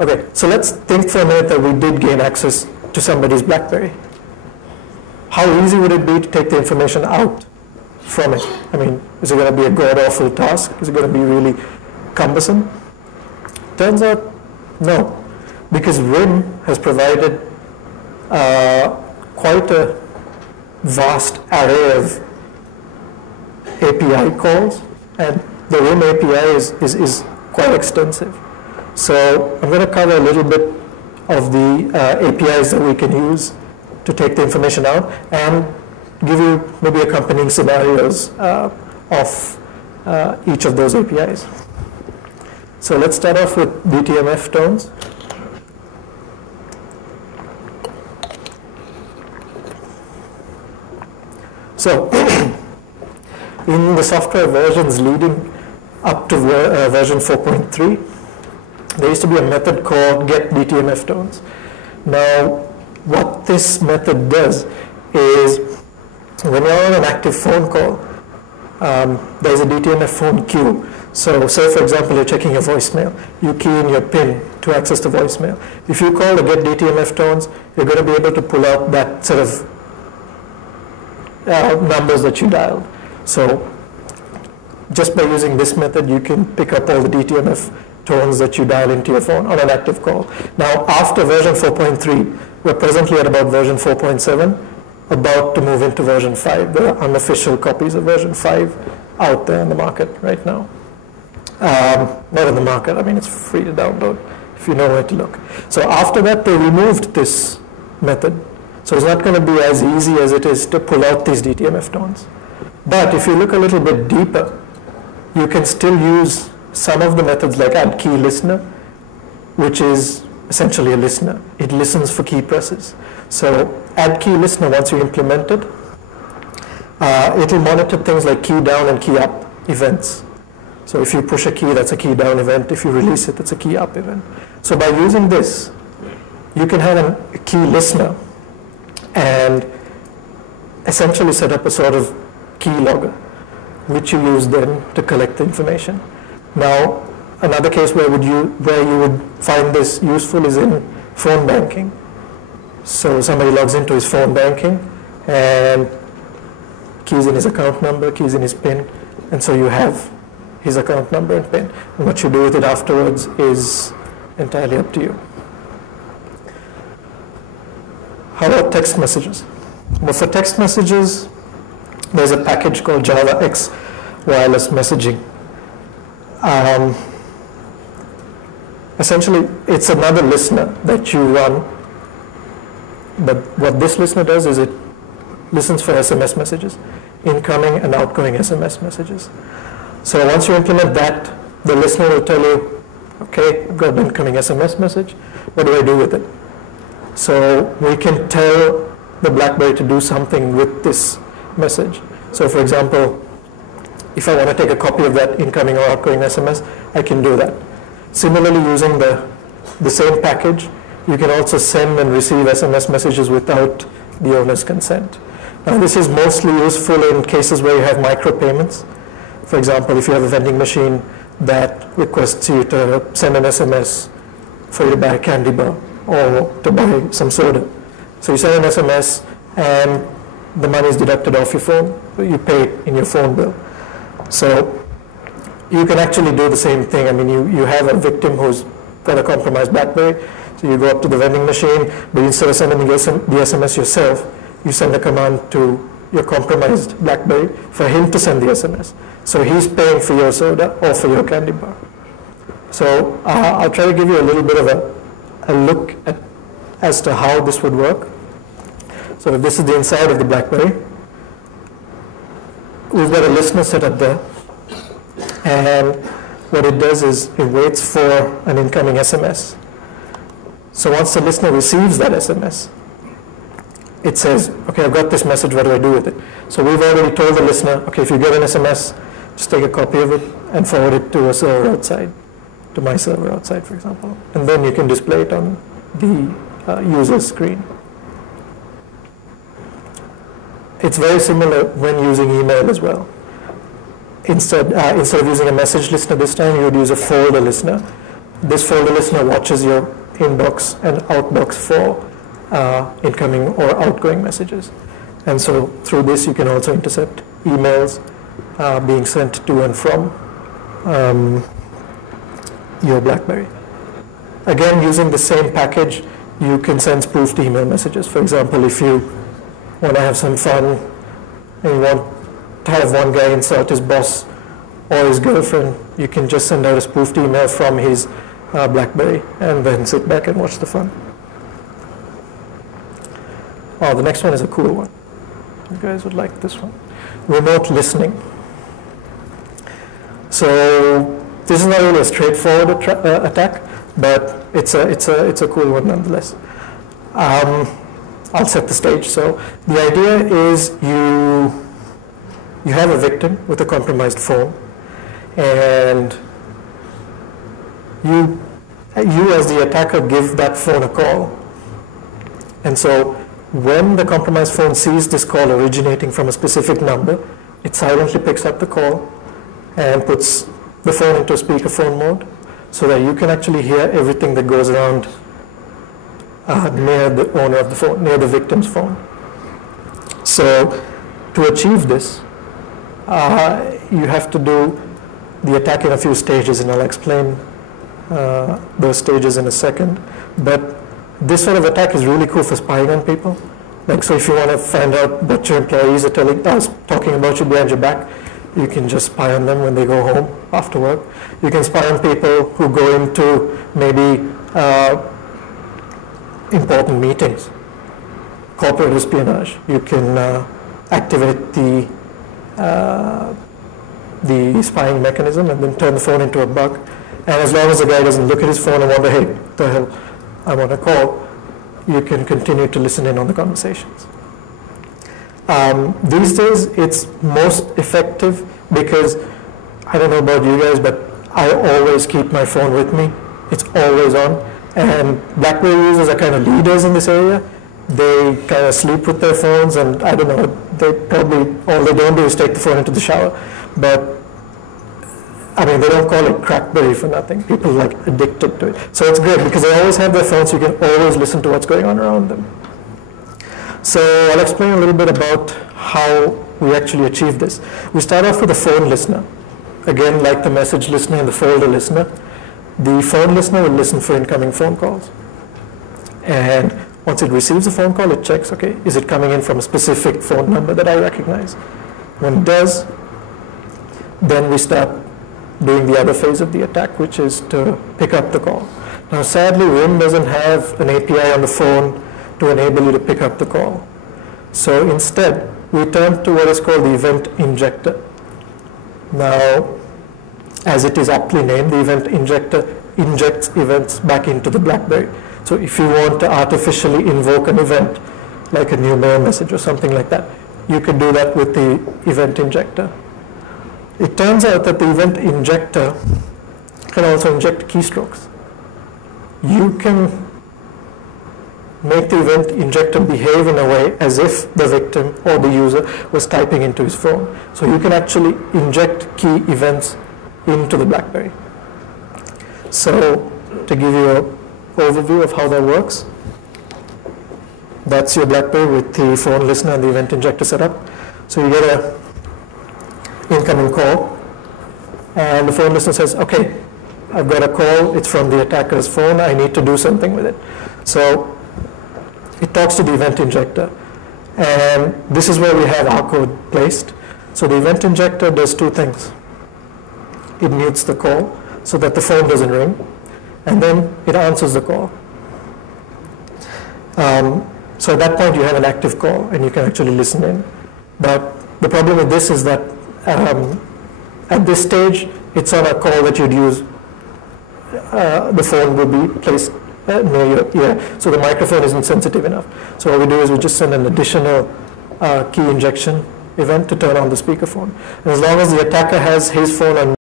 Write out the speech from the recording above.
Okay, so let's think for a minute that we did gain access to somebody's BlackBerry. How easy would it be to take the information out from it? I mean, is it going to be a god-awful task? Is it going to be really cumbersome? Turns out, no, because RIM has provided quite a vast array of API calls, and the RIM API is quite extensive. So I'm going to cover a little bit of the APIs that we can use to take the information out and give you maybe accompanying scenarios of each of those APIs. So let's start off with DTMF tones. So in the software versions leading up to version 4.3, there used to be a method called getDTMF tones. Now, what this method does is when you're on an active phone call, there's a DTMF phone queue. So say, for example, you're checking your voicemail. You key in your PIN to access the voicemail. If you call the getDTMF tones, you're going to be able to pull out that set of numbers that you dialed. So just by using this method, you can pick up all the DTMF tones that you dial into your phone on an active call. Now, after version 4.3, we're presently at about version 4.7, about to move into version 5. There are unofficial copies of version 5 out there in the market right now. Not in the market, I mean, it's free to download if you know where to look. So after that, they removed this method. So it's not going to be as easy as it is to pull out these DTMF tones. But if you look a little bit deeper, you can still use some of the methods like add key listener, which is essentially a listener. It listens for key presses. So add key listener, once you implement it, it'll monitor things like key down and key up events. So if you push a key, that's a key down event. If you release it, that's a key up event. So by using this, you can have a key listener and essentially set up a sort of key logger, which you use then to collect the information. Now, another case where you would find this useful is in phone banking. So somebody logs into his phone banking and keys in his account number, keys in his PIN, and so you have his account number and PIN. And what you do with it afterwards is entirely up to you. How about text messages? Well, for text messages, there's a package called JavaX Wireless Messaging. Essentially, it's another listener that you run, but what this listener does is it listens for SMS messages, incoming and outgoing SMS messages. So once you implement that, the listener will tell you, okay, I've got an incoming SMS message, what do I do with it? So we can tell the BlackBerry to do something with this message. So for example, if I want to take a copy of that incoming or outgoing SMS, I can do that. Similarly, using the same package, you can also send and receive SMS messages without the owner's consent. Now, this is mostly useful in cases where you have micropayments. For example, if you have a vending machine that requests you to send an SMS for you to buy a candy bar or to buy some soda. So you send an SMS and the money is deducted off your phone, you pay it in your phone bill. So you can actually do the same thing. I mean, you have a victim who's got a compromised BlackBerry, so you go up to the vending machine, but instead of sending the SMS yourself, you send a command to your compromised BlackBerry for him to send the SMS. So he's paying for your soda or for your candy bar. So I'll try to give you a little bit of a look as to how this would work. So if this is the inside of the BlackBerry, we've got a listener set up there, and what it does is it waits for an incoming SMS. So once the listener receives that SMS, it says, okay, I've got this message, what do I do with it? So we've already told the listener, okay, if you get an SMS, just take a copy of it and forward it to a server outside, to my server outside, for example. And then you can display it on the user's screen. It's very similar when using email as well. Instead of using a message listener this time, you would use a folder listener, this folder listener watches your inbox and outbox for incoming or outgoing messages. And so through this, you can also intercept emails being sent to and from your BlackBerry. Again, using the same package, you can send spoofed email messages. For example, if you want to have some fun and you want to have one guy insult his boss or his girlfriend, you can just send out a spoofed email from his BlackBerry and then sit back and watch the fun. Oh, the next one is a cool one. You guys would like this one. Remote listening. So this is not really a straightforward attack, but it's a cool one nonetheless. I'll set the stage. So the idea is you have a victim with a compromised phone, and you as the attacker give that phone a call. And so when the compromised phone sees this call originating from a specific number, it silently picks up the call and puts the phone into speakerphone mode so that you can actually hear everything that goes around near the owner of the phone, near the victim's phone. So to achieve this, you have to do the attack in a few stages, and I'll explain those stages in a second. But this sort of attack is really cool for spying on people. Like, so if you want to find out what your employees are talking about you behind your back, you can just spy on them when they go home after work. You can spy on people who go into maybe important meetings, corporate espionage. You can activate the spying mechanism and then turn the phone into a bug. And as long as the guy doesn't look at his phone and wonder, hey, what the hell, I want to call, you can continue to listen in on the conversations. These days, it's most effective because, I don't know about you guys, but I always keep my phone with me. It's always on. And BlackBerry users are kind of leaders in this area. They kind of sleep with their phones, and I don't know, they probably, all they don't do is take the phone into the shower. But I mean, they don't call it crackberry for nothing. People like addicted to it. So it's great because they always have their phones, so you can always listen to what's going on around them. So I'll explain a little bit about how we actually achieve this. We start off with a phone listener. Again, like the message listener and the folder listener, the phone listener will listen for incoming phone calls. And once it receives a phone call, it checks, okay, is it coming in from a specific phone number that I recognize? When it does, then we start doing the other phase of the attack, which is to pick up the call. Now, sadly, RIM doesn't have an API on the phone to enable you to pick up the call. So instead, we turn to what is called the event injector. Now, as it is aptly named, the event injector injects events back into the BlackBerry. So if you want to artificially invoke an event, like a new mail message or something like that, you can do that with the event injector. It turns out that the event injector can also inject keystrokes. You can make the event injector behave in a way as if the victim or the user was typing into his phone. So you can actually inject key events into the BlackBerry. So to give you an overview of how that works, that's your BlackBerry with the phone listener and the event injector set up. So you get a incoming call, and the phone listener says, okay, I've got a call, it's from the attacker's phone, I need to do something with it. So it talks to the event injector, and this is where we have our code placed. So the event injector does two things. It mutes the call so that the phone doesn't ring, and then it answers the call. So at that point you have an active call and you can actually listen in. But the problem with this is that at this stage it's on a call that you'd use, the phone will be placed near your ear, so the microphone isn't sensitive enough. So what we do is we just send an additional key injection event to turn on the speakerphone. And as long as the attacker has his phone on